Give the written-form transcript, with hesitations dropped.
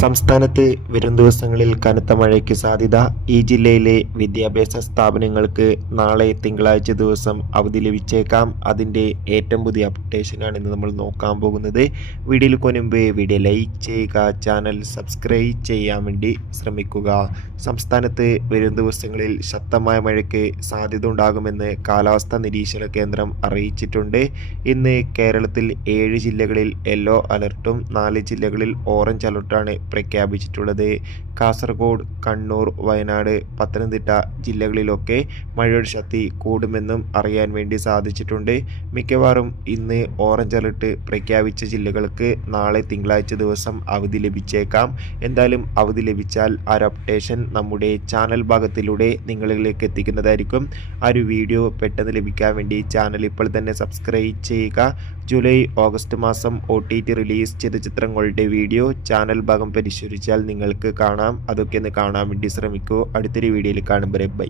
സംസ്ഥാനത്ത് വരും ദിവസങ്ങളിൽ കനത്ത മഴയ്ക്ക് സാധ്യത. ഈ ജില്ലയിലെ വിദ്യാഭ്യാസ സ്ഥാപനങ്ങൾക്ക് നാളെ തിങ്കളാഴ്ച ദിവസം അവധി ലഭിച്ചേക്കാം. അതിൻ്റെ ഏറ്റവും പുതിയ അപ്ഡേഷനാണ് ഇന്ന് നമ്മൾ നോക്കാൻ പോകുന്നത്. വീഡിയോയിൽ മുൻപ് വീഡിയോ ലൈക്ക് ചെയ്യുക, ചാനൽ സബ്സ്ക്രൈബ് ചെയ്യാൻ വേണ്ടി ശ്രമിക്കുക. സംസ്ഥാനത്ത് വരും ദിവസങ്ങളിൽ ശക്തമായ മഴയ്ക്ക് സാധ്യത ഉണ്ടാകുമെന്ന് കാലാവസ്ഥാ നിരീക്ഷണ കേന്ദ്രം അറിയിച്ചിട്ടുണ്ട്. ഇന്ന് കേരളത്തിൽ 7 ജില്ലകളിൽ യെല്ലോ അലർട്ടും 4 ജില്ലകളിൽ ഓറഞ്ച് അലർട്ടാണ് പ്രഖ്യാപിച്ചിട്ടുള്ളത്. കാസർഗോഡ്, കണ്ണൂർ, വയനാട്, പത്തനംതിട്ട ജില്ലകളിലൊക്കെ മഴയുടെ ശക്തി കൂടുമെന്നും അറിയാൻ വേണ്ടി സാധിച്ചിട്ടുണ്ട്. മിക്കവാറും ഇന്ന് ഓറഞ്ച് അലർട്ട് പ്രഖ്യാപിച്ച ജില്ലകൾക്ക് നാളെ തിങ്കളാഴ്ച ദിവസം അവധി ലഭിച്ചേക്കാം. എന്തായാലും അവധി ലഭിച്ചാൽ ആ ഒരു അപ്ഡേഷൻ നമ്മുടെ ചാനൽ ഭാഗത്തിലൂടെ നിങ്ങളിലേക്ക് എത്തിക്കുന്നതായിരിക്കും. ആ ഒരു വീഡിയോ പെട്ടെന്ന് ലഭിക്കാൻ വേണ്ടി ചാനൽ ഇപ്പോൾ തന്നെ സബ്സ്ക്രൈബ് ചെയ്യുക. ജൂലൈ ഓഗസ്റ്റ് മാസം OTT റിലീസ് ചെയ്ത ചിത്രങ്ങളുടെ വീഡിയോ ചാനൽ ഭാഗം പരിശോധിച്ചാൽ നിങ്ങൾക്ക് കാണാം. അതൊക്കെ ഒന്ന് കാണാൻ വേണ്ടി ശ്രമിക്കൂ. അടുത്തൊരു വീഡിയോയിൽ കാണുമ്പോൾ ബൈ.